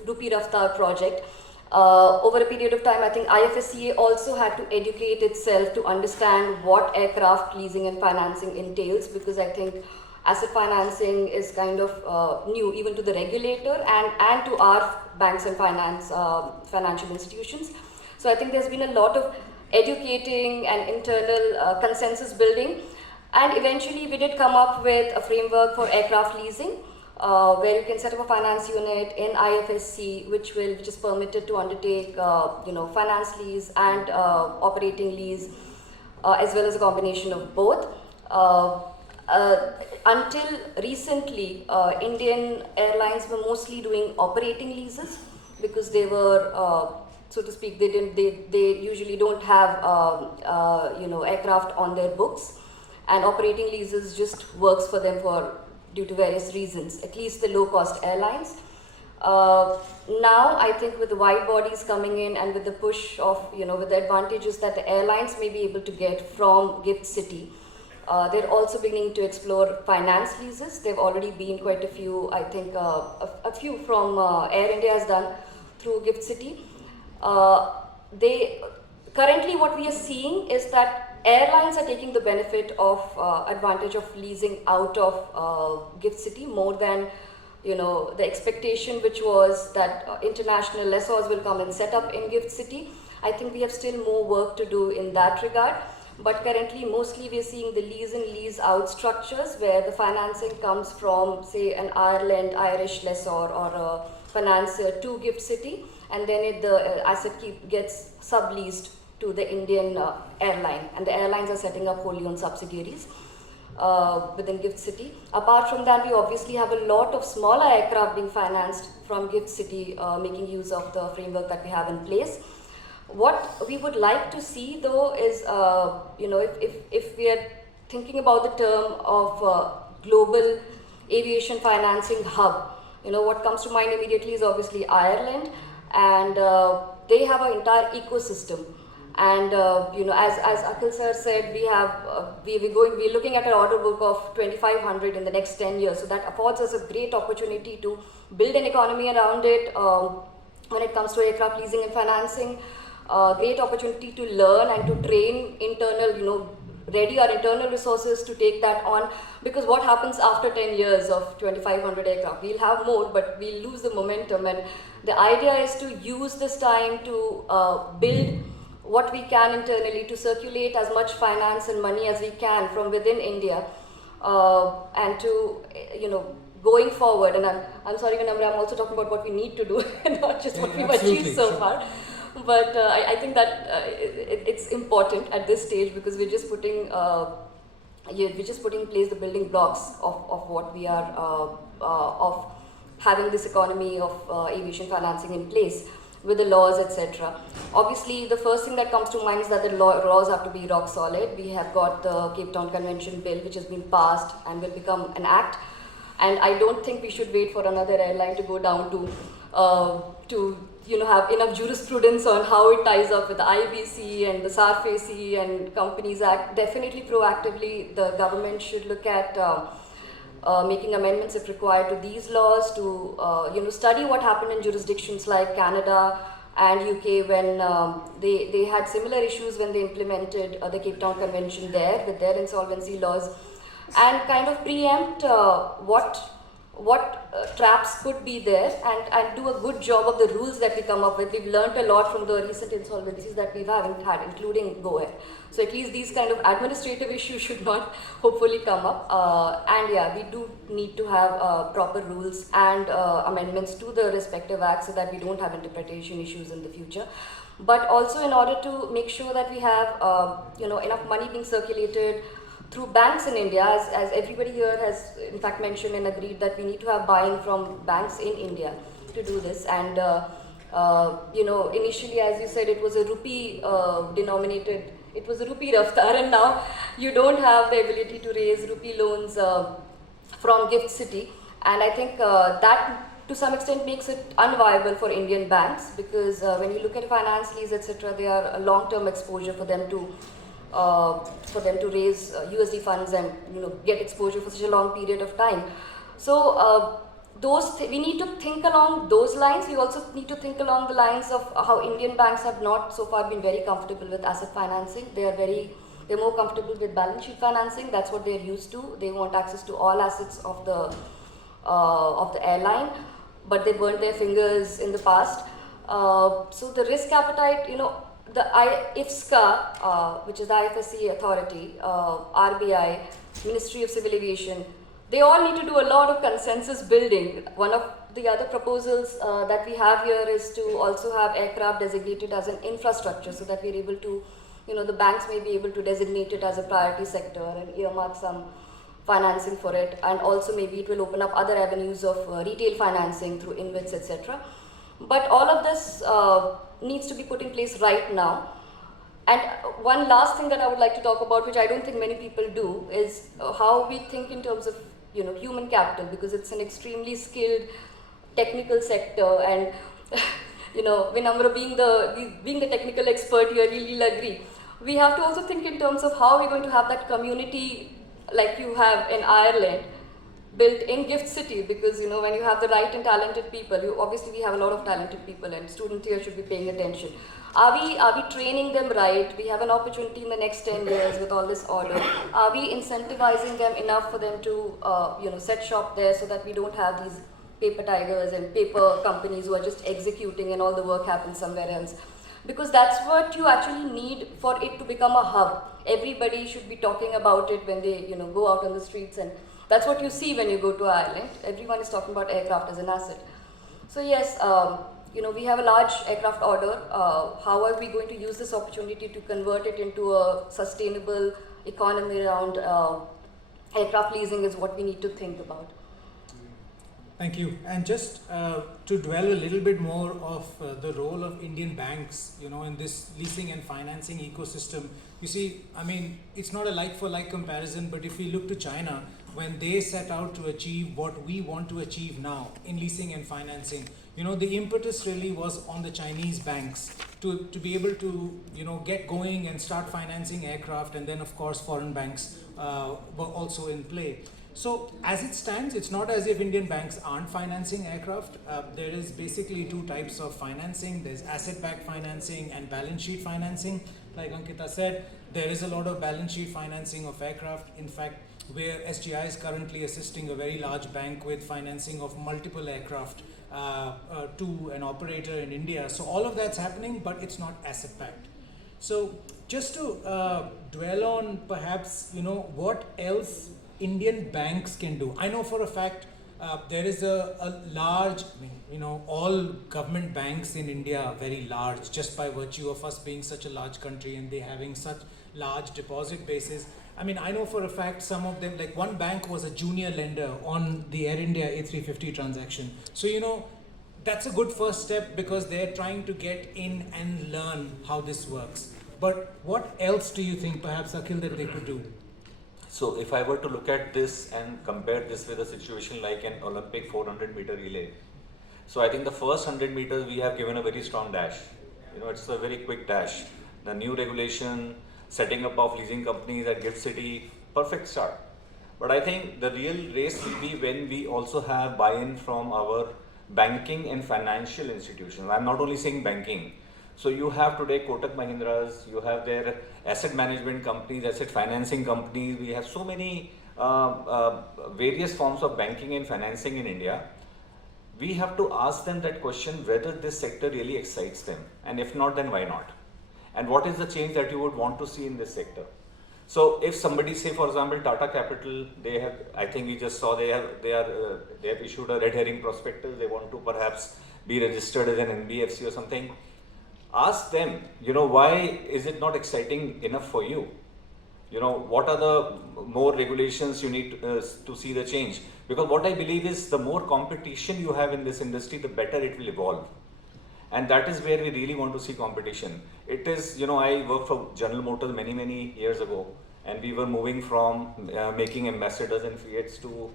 Rupee Raftar project. Over a period of time, I think IFSCA also had to educate itself to understand what aircraft leasing and financing entails, because I think asset financing is kind of new even to the regulator and to our banks and financial institutions. So I think there's been a lot of educating and internal consensus building, and eventually we did come up with a framework for aircraft leasing, where you can set up a finance unit in IFSC, which is permitted to undertake finance lease and operating lease, as well as a combination of both. Until recently, Indian airlines were mostly doing operating leases because they were, so to speak, they usually don't have aircraft on their books, and operating leases just works for them due to various reasons, at least the low-cost airlines. Now, I think with the wide bodies coming in and with the push of, with the advantages that the airlines may be able to get from Gift City, they're also beginning to explore finance leases. There have already been quite a few, I think a few from Air India has done through Gift City. Currently what we are seeing is that airlines are taking the benefit of advantage of leasing out of Gift City more than the expectation, which was that international lessors will come and set up in Gift City. I think we have still more work to do in that regard. But currently, mostly we are seeing the lease and lease out structures where the financing comes from, say, an Irish lessor or a financier to Gift City, and then the asset gets subleased to the Indian airline, and the airlines are setting up wholly owned subsidiaries within Gift City. Apart from that, we obviously have a lot of smaller aircraft being financed from Gift City, making use of the framework that we have in place. What we would like to see, though, is if we are thinking about the term of global aviation financing hub, what comes to mind immediately is obviously Ireland, and they have an entire ecosystem. And as Akhil sir said, we're looking at an order book of 2,500 in the next 10 years. So that affords us a great opportunity to build an economy around it when it comes to aircraft leasing and financing. Great opportunity to learn and to train ready our internal resources to take that on, because what happens after 10 years of 2,500 aircraft? We'll have more, but we'll lose the momentum, and the idea is to use this time to build what we can internally, to circulate as much finance and money as we can from within India, and to going forward. And I'm sorry, Vinamra, I'm also talking about what we need to do and not just what we've achieved so far. but I think that it's important at this stage because we're just putting we're just putting in place the building blocks of what we are of having this economy of aviation financing in place with the laws, etc. Obviously, the first thing that comes to mind is that the laws have to be rock solid. We have got the Cape Town Convention bill, which has been passed and will become an act. And I don't think we should wait for another airline to go down to have enough jurisprudence on how it ties up with the IBC and the SARFAC and Companies Act. Definitely proactively, the government should look at making amendments if required to these laws to study what happened in jurisdictions like Canada and UK when they had similar issues when they implemented the Cape Town Convention there with their insolvency laws, and kind of preempt what traps could be there and do a good job of the rules that we come up with. We've learnt a lot from the recent insolvencies that we haven't had, including Go Ahead. So at least these kind of administrative issues should not hopefully come up. And yeah, we do need to have proper rules and amendments to the respective acts so that we don't have interpretation issues in the future. But also in order to make sure that we have enough money being circulated through banks in India, as everybody here has in fact mentioned and agreed that we need to have buy-in from banks in India to do this. And initially, as you said, it was a rupee denominated, it was a rupee raftar, and now you don't have the ability to raise rupee loans from Gift City. And I think that to some extent makes it unviable for Indian banks, because when you look at finance lease, etc., they are a long-term exposure for them to raise USD funds and get exposure for such a long period of time. So we need to think along those lines. We also need to think along the lines of how Indian banks have not so far been very comfortable with asset financing. They're more comfortable with balance sheet financing. That's what they're used to. They want access to all assets of the airline, but they burnt their fingers in the past. So the risk appetite, the IFSCA, which is the IFSC authority, RBI, Ministry of Civil Aviation, they all need to do a lot of consensus building. One of the other proposals that we have here is to also have aircraft designated as an infrastructure, so that we're able to, the banks may be able to designate it as a priority sector and earmark some financing for it, and also maybe it will open up other avenues of retail financing through InvITs, etc. But all of this needs to be put in place right now. And one last thing that I would like to talk about, which I don't think many people do, is how we think in terms of human capital, because it's an extremely skilled technical sector, and Vinamra being the technical expert here, he'll agree. We have to also think in terms of how we're going to have that community like you have in Ireland built in Gift City, because when you have the right and talented people, obviously we have a lot of talented people, and students here should be paying attention. Are we training them right? We have an opportunity in the next 10 years with all this order. Are we incentivizing them enough for them to set shop there, so that we don't have these paper tigers and paper companies who are just executing and all the work happens somewhere else? Because that's what you actually need for it to become a hub. Everybody should be talking about it when they go out on the streets, and that's what you see when you go to Ireland. Everyone is talking about aircraft as an asset. So yes, we have a large aircraft order. How are we going to use this opportunity to convert it into a sustainable economy around aircraft leasing is what we need to think about. Thank you. And just to dwell a little bit more of the role of Indian banks, in this leasing and financing ecosystem. You see, it's not a like-for-like comparison, but if we look to China, when they set out to achieve what we want to achieve now in leasing and financing, the impetus really was on the Chinese banks to be able to, get going and start financing aircraft, and then of course foreign banks were also in play. So as it stands, it's not as if Indian banks aren't financing aircraft. There is basically two types of financing. There's asset-backed financing and balance sheet financing. Like Ankita said, there is a lot of balance sheet financing of aircraft. In fact, where SGI is currently assisting a very large bank with financing of multiple aircraft to an operator in India. So all of that's happening, but it's not asset-backed. So just to dwell on perhaps, what else Indian banks can do. I know for a fact There is a large, all government banks in India are very large just by virtue of us being such a large country and they having such large deposit bases. I mean, I know for a fact some of them, like one bank was a junior lender on the Air India A350 transaction. So, that's a good first step because they're trying to get in and learn how this works. But what else do you think, perhaps, Akhil, that they could do? So if I were to look at this and compare this with a situation like an Olympic 400-meter relay, so I think the first 100 meters we have given a very strong dash. It's a very quick dash. The new regulation, setting up of leasing companies at Gift City, perfect start. But I think the real race will be when we also have buy-in from our banking and financial institutions. I'm not only saying banking. So you have today Kotak Mahindras, you have their asset management companies, asset financing companies. We have so many various forms of banking and financing in India. We have to ask them that question whether this sector really excites them, and if not, then why not? And what is the change that you would want to see in this sector? So if somebody, say for example Tata Capital, they have, I think we just saw they have issued a red herring prospectus. They want to perhaps be registered as an NBFC or something. Ask them, why is it not exciting enough for you? What are the more regulations you need to see the change? Because what I believe is the more competition you have in this industry, the better it will evolve. And that is where we really want to see competition. It is, I worked for General Motors many years ago, and we were moving from making ambassadors and Fiats to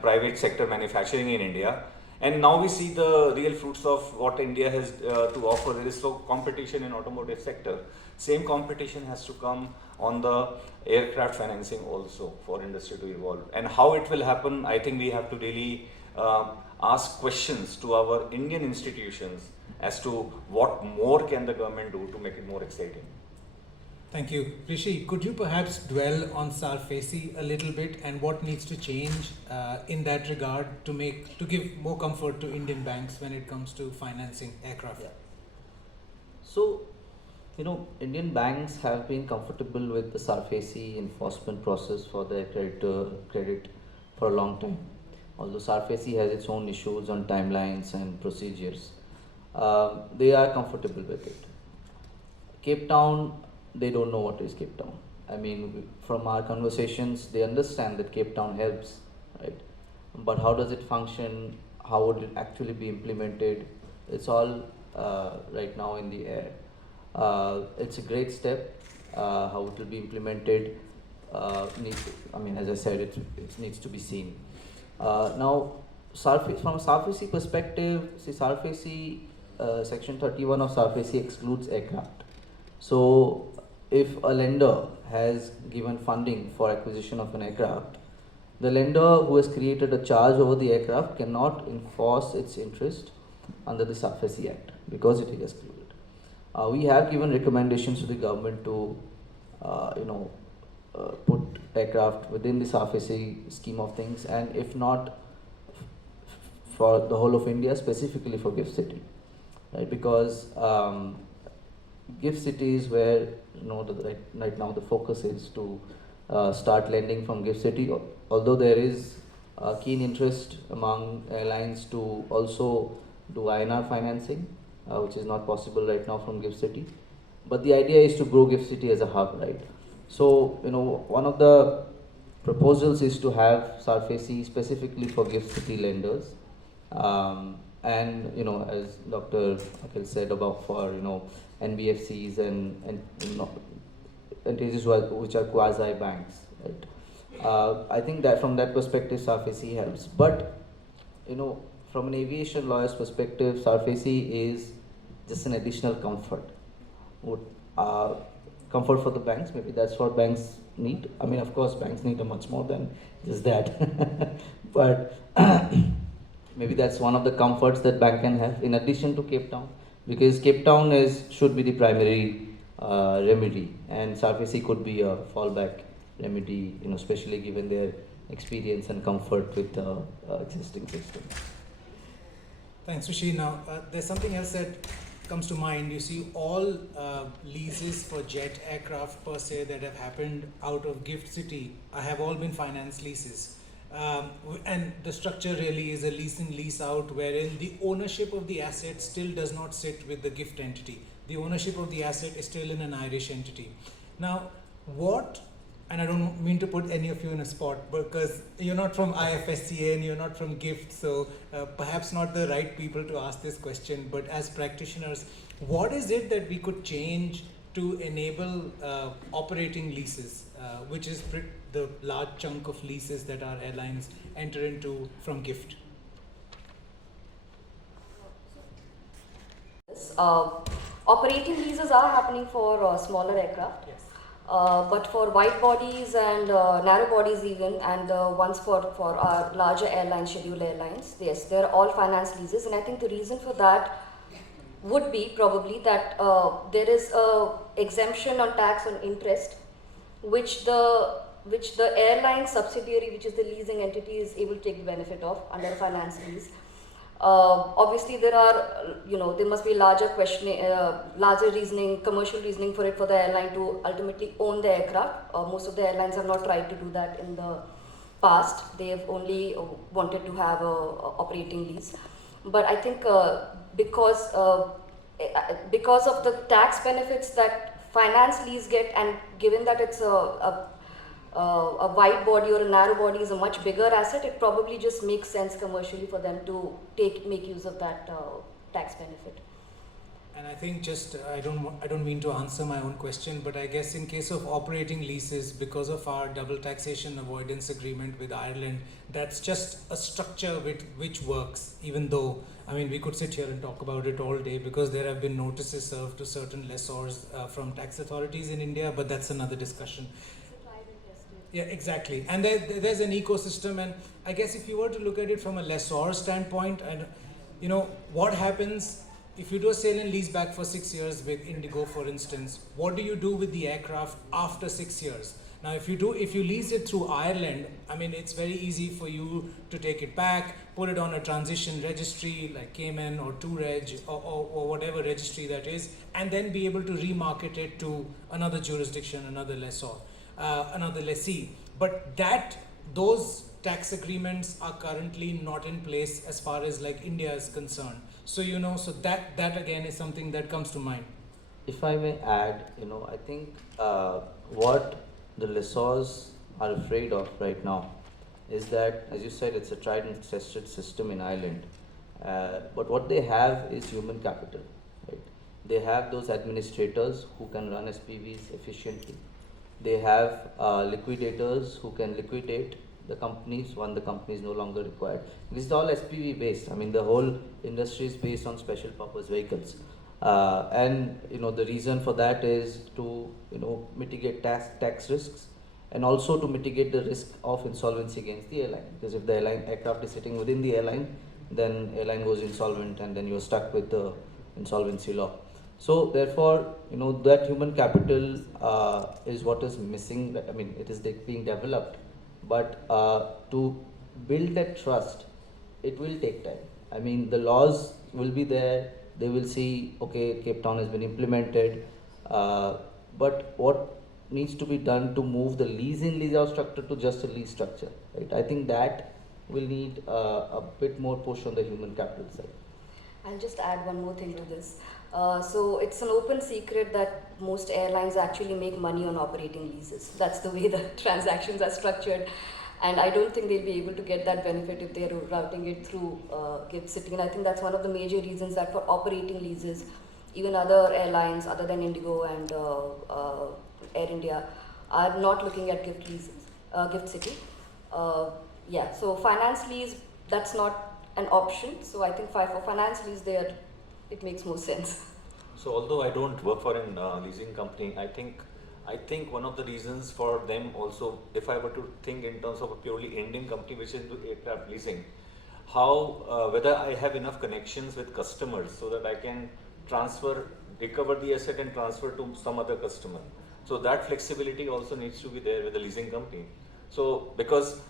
private sector manufacturing in India. And now we see the real fruits of what India has to offer. There is so competition in automotive sector. Same competition has to come on the aircraft financing also for industry to evolve. And how it will happen, I think we have to really ask questions to our Indian institutions as to what more can the government do to make it more exciting. Thank you. Rishi, could you perhaps dwell on SARFAESI a little bit and what needs to change in that regard to give more comfort to Indian banks when it comes to financing aircraft? Yeah. So, Indian banks have been comfortable with the SARFAESI enforcement process for their credit for a long time. Although SARFAESI has its own issues on timelines and procedures, they are comfortable with it. Cape Town, they don't know what is Cape Town. I mean, from our conversations, they understand that Cape Town helps, right? But how does it function? How would it actually be implemented? It's all right now in the air. It's a great step. How it will be implemented, as I said, it needs to be seen. Now, from a SARFAESI perspective, see, SARFAESI, Section 31 of SARFAESI excludes aircraft. So, if a lender has given funding for acquisition of an aircraft, the lender who has created a charge over the aircraft cannot enforce its interest under the SARFAESI Act because it is excluded. We have given recommendations to the government to, put aircraft within the SARFAESI scheme of things, and if not, for the whole of India, specifically for Gift City, right? Because Gift City is where right now the focus is to start lending from Gift City. Although there is keen interest among airlines to also do INR financing, which is not possible right now from Gift City. But the idea is to grow Gift City as a hub, right? So one of the proposals is to have SARFAESI specifically for Gift City lenders. And as Dr. Akhil said about for NBFCs and entities which are quasi banks, right? I think that from that perspective, SARFAESI helps. But from an aviation lawyer's perspective, SARFAESI is just an additional comfort. Comfort for the banks. Maybe that's what banks need. I mean, of course, banks need much more than just that. But maybe that's one of the comforts that bank can have in addition to Cape Town, because Cape Town should be the primary remedy, and SARFAESI could be a fallback remedy, especially given their experience and comfort with the existing system. Thanks, Rishi. Now, there's something else that comes to mind. You see, all leases for jet aircraft per se that have happened out of Gift City have all been finance leases. And the structure really is a lease in, lease out, wherein the ownership of the asset still does not sit with the gift entity. The ownership of the asset is still in an Irish entity. Now, what, and I don't mean to put any of you in a spot because you're not from IFSCA and you're not from GIFT, so perhaps not the right people to ask this question, but as practitioners, what is it that we could change to enable operating leases, which is the large chunk of leases that our airlines enter into from GIFT? Operating leases are happening for smaller aircraft. Yes. But for wide bodies and narrow bodies even, and ones for our larger airlines, scheduled airlines, yes, they're all finance leases. And I think the reason for that would be probably that there is a exemption on tax on interest, which the airline subsidiary, which is the leasing entity, is able to take the benefit of under a finance lease. Obviously, there must be larger reasoning, commercial reasoning for it for the airline to ultimately own the aircraft. Most of the airlines have not tried to do that in the past. They have only wanted to have a operating lease. But I think because of the tax benefits that finance lease get, and given that it's a wide body or a narrow body is a much bigger asset, it probably just makes sense commercially for them to make use of that tax benefit. And I think I don't mean to answer my own question, but I guess in case of operating leases, because of our double taxation avoidance agreement with Ireland, that's just a structure which works, even though, I mean, we could sit here and talk about it all day because there have been notices served to certain lessors from tax authorities in India, but that's another discussion. Yeah, exactly. And there's an ecosystem, and I guess if you were to look at it from a lessor standpoint, and what happens if you do a sale and lease back for 6 years with Indigo, for instance, what do you do with the aircraft after 6 years? Now, if you lease it through Ireland, I mean, it's very easy for you to take it back, put it on a transition registry like Cayman or 2Reg or whatever registry that is, and then be able to remarket it to another jurisdiction, another lessor. Another lessee, but those tax agreements are currently not in place as far as like India is concerned. So so that again is something that comes to mind. If I may add, I think what the lessors are afraid of right now is that, as you said, it's a tried and tested system in Ireland. But what they have is human capital, right? They have those administrators who can run SPVs efficiently. They have liquidators who can liquidate the companies when the company is no longer required. This is all SPV based. I mean, the whole industry is based on special purpose vehicles. And the reason for that is to mitigate tax risks, and also to mitigate the risk of insolvency against the airline. Because if the aircraft is sitting within the airline, then airline goes insolvent, and then you're stuck with the insolvency law. So therefore, that human capital is what is missing. I mean, it is being developed, but to build that trust, it will take time. I mean, the laws will be there. They will see, okay, Cape Town has been implemented, but what needs to be done to move the lease out structure to just a lease structure, right? I think that will need a bit more push on the human capital side. I'll just add one more thing to this. So it's an open secret that most airlines actually make money on operating leases. That's the way the transactions are structured. And I don't think they'll be able to get that benefit if they're routing it through GIFT City. And I think that's one of the major reasons that for operating leases, even other airlines other than Indigo and Air India are not looking at GIFT City. So finance lease, that's not an option. So I think for finance lease, it makes more sense. So although I don't work for a leasing company, I think one of the reasons for them also, if I were to think in terms of a purely Indian company which is into aircraft leasing, how whether I have enough connections with customers so that I can recover the asset and transfer to some other customer. So that flexibility also needs to be there with the leasing company. So because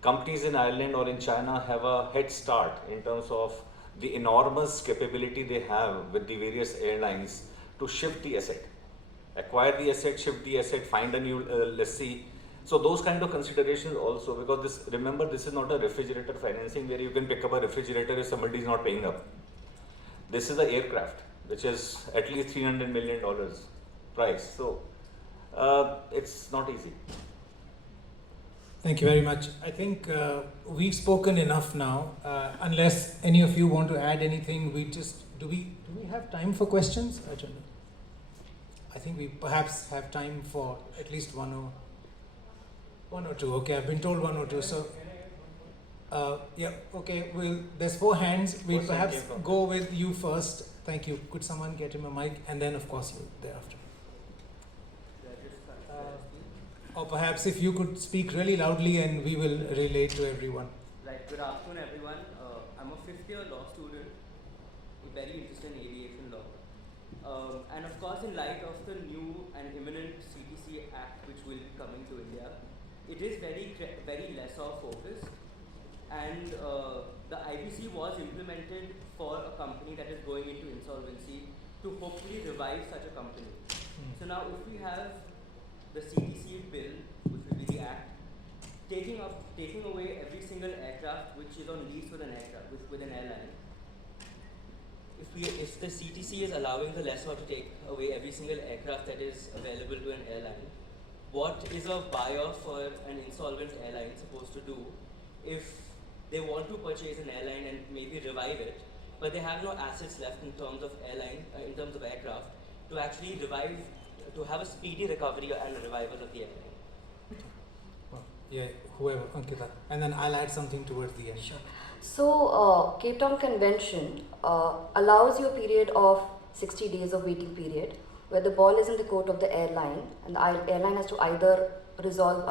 companies in Ireland or in China have a head start in terms of the enormous capability they have with the various airlines to shift the asset, acquire the asset, shift the asset, find a new lessee, So those kind of considerations also, because remember, this is not a refrigerator financing where you can pick up a refrigerator if somebody is not paying up. This is an aircraft, which is at least $300 million price. So it's not easy. Thank you very much. I think we've spoken enough now. Unless any of you want to add anything, do we have time for questions, Ajay? I think we perhaps have time for at least one or two. Okay, I've been told one or two. So, yeah, okay. There's 4 hands. We'll perhaps go with you first. Thank you. Could someone get him a mic, and then of course you thereafter. Or perhaps if you could speak really loudly, and we will relate to everyone. Right. Good afternoon, everyone. I'm a 5th-year law student, very interested in aviation law. And of course, in light of the new and imminent CTC Act which will be coming to India, it is very lessor focused. And the IBC was implemented for a company that is going into insolvency to hopefully revive such a company. So now if we have the CTC bill, which will be the act, taking away every single aircraft which is on lease with an airline. If the CTC is allowing the lessor to take away every single aircraft that is available to an airline, what is a buyer for an insolvent airline supposed to do if they want to purchase an airline and maybe revive it, but they have no assets left in terms of aircraft to actually revive, to have a speedy recovery and revival of the airline? Well, yeah, whoever, Ankita, and then I'll add something towards the end. Sure. So, Cape Town Convention allows you a period of 60 days of waiting period, where the ball is in the court of the airline, and the airline has to either resolve,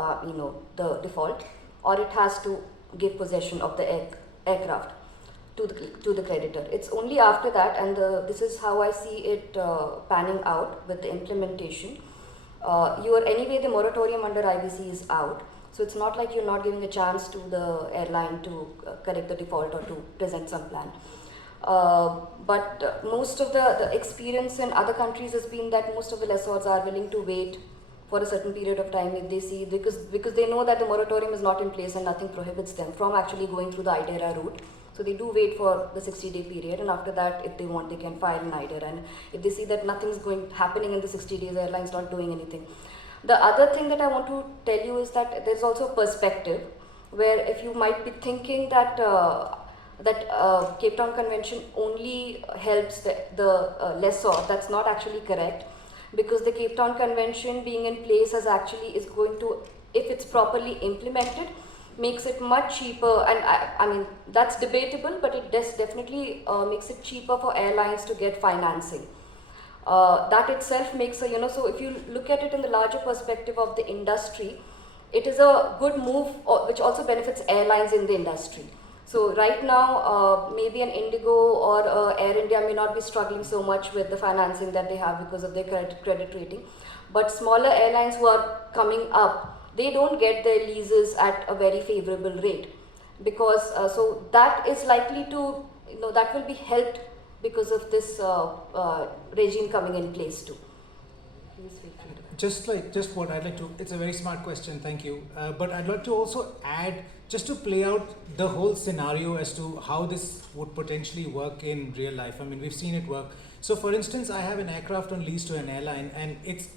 the default, or it has to give possession of the aircraft to the creditor. It's only after that, and this is how I see it panning out with the implementation. Anyway, the moratorium under IBC is out. So it's not like you're not giving a chance to the airline to correct the default or to present some plan. But most of the experience in other countries has been that most of the lessors are willing to wait for a certain period of time if they see, because they know that the moratorium is not in place and nothing prohibits them from actually going through the IDERA route. So they do wait for the 60-day period, and after that, if they want, they can file an IDERA. And if they see that nothing's happening in the 60 days, the airline's not doing anything. The other thing that I want to tell you is that there's also a perspective where if you might be thinking that Cape Town Convention only helps the lessor, that's not actually correct, because the Cape Town Convention being in place is going to, if it's properly implemented, makes it much cheaper, and I mean that's debatable, but it definitely makes it cheaper for airlines to get financing. That itself makes so if you look at it in the larger perspective of the industry, it is a good move which also benefits airlines in the industry. So right now, maybe an Indigo or Air India may not be struggling so much with the financing that they have because of their credit rating, but smaller airlines who are coming up, they don't get their leases at a very favorable rate, because so that is likely to, that will be helped because of this regime coming in place too. Just what I'd like to, it's a very smart question, thank you. But I'd like to also add, just to play out the whole scenario as to how this would potentially work in real life. I mean, we've seen it work. So for instance, I have an aircraft on lease to an airline, and it's,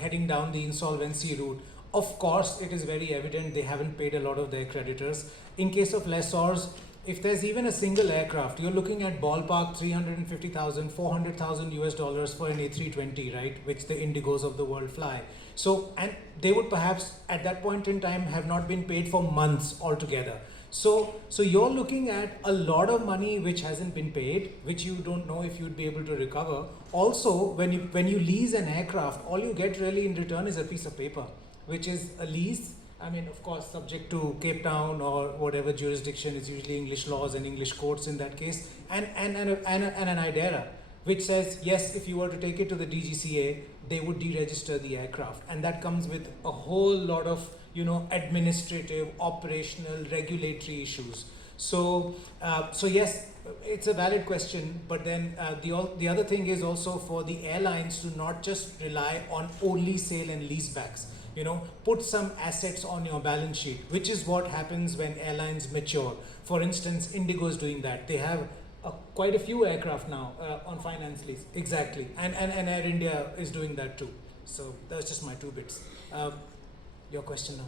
heading down the insolvency route. Of course, it is very evident they haven't paid a lot of their creditors. In case of lessors, if there's even a single aircraft, you're looking at ballpark 350,000, 400,000 US dollars for an A320, right? Which the Indigos of the world fly. So, and they would perhaps at that point in time have not been paid for months altogether. So you're looking at a lot of money which hasn't been paid, which you don't know if you'd be able to recover. Also, when you lease an aircraft, all you get really in return is a piece of paper, which is a lease. I mean, of course, subject to Cape Town or whatever jurisdiction, is usually English laws and English courts in that case, and an IDERA, which says, yes, if you were to take it to the DGCA, they would deregister the aircraft. And that comes with a whole lot of, administrative, operational, regulatory issues. So yes, it's a valid question, but then the other thing is also for the airlines to not just rely on only sale and leasebacks. You know, put some assets on your balance sheet, which is what happens when airlines mature. For instance, Indigo is doing that. They have quite a few aircraft now on finance lease. Exactly, and Air India is doing that too. So that's just my 2 bits. Your question now.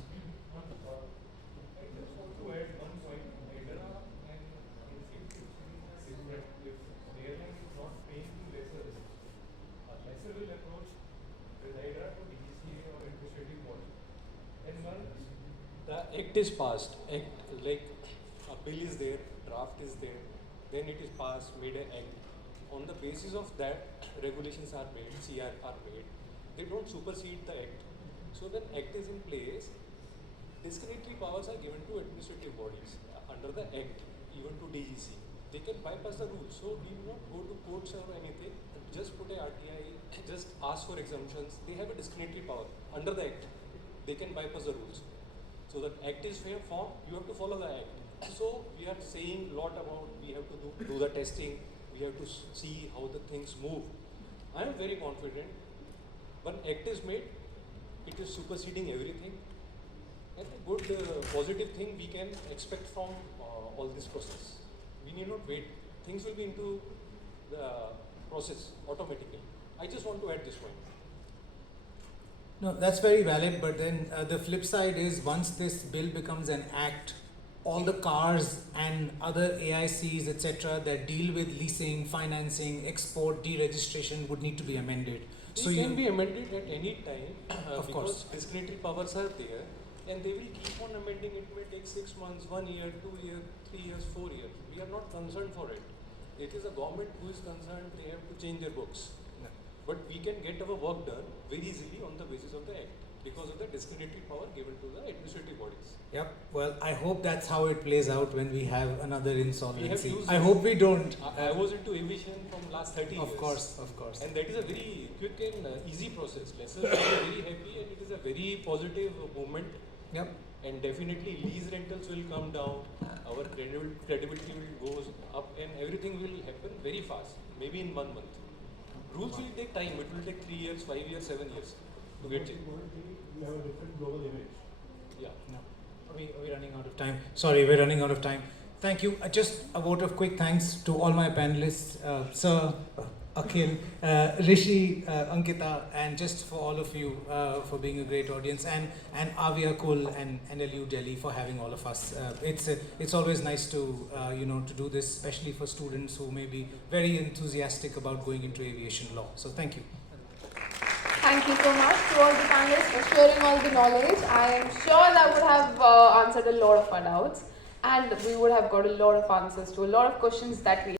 The act is passed, act like a bill is there, draft is there, then it is passed, made an act. On the basis of that, regulations are made, CR are made. They don't supersede the act. So when act is in place, discretionary powers are given to administrative bodies under the act, even to DGC. They can bypass the rules. So we will not go to courts or anything. Just put a RTI, just ask for exemptions. They have a discretionary power under the act. They can bypass the rules. So the act is fair form, you have to follow the act. So we are saying a lot about we have to do the testing, we have to see how the things move. I am very confident when act is made, it is superseding everything. And a good positive thing we can expect from all this process. We need not wait. Things will be into the process automatically. I just want to add this point. No, that's very valid, but then the flip side is once this bill becomes an act, all the cars and other AICs, etc., that deal with leasing, financing, export, deregistration would need to be amended. They So can be amended at any time Of because course. discretionary powers are there and they will keep on amending. It may take 6 months, 1 year, 2 years, 3 years, 4 years. We are not concerned for it. It is the government who is concerned, they have to change their books. No. But we can get our work done very easily on the basis of the act because of the discriminatory power given to the administrative bodies. Yep. Well, I hope that's how it plays out when we have another insolvency. used I it. hope we don't. I was into aviation from last 30 years. Of course, of course. And that is a very quick and easy process. Lessons are very happy and it is a very positive movement. Yep. And definitely lease rentals will come down, our credibility will goes up and everything will happen very fast, maybe in 1 month. Rules will take time, it will take 3 years, 5 years, 7 years to get it. You have a different global image. Yeah. No. Are we running out of time? Sorry, we're running out of time. Thank you. Just a vote of quick thanks to all my panelists, Sir, Akhil, Rishi, Ankita, and just for all of you for being a great audience, and Aviakul and NLU Delhi for having all of us. It's always nice to to do this, especially for students who may be very enthusiastic about going into aviation law. So thank you. Thank you so much to all the panelists for sharing all the knowledge. I am sure that would have answered a lot of our doubts, and we would have got a lot of answers to a lot of questions that we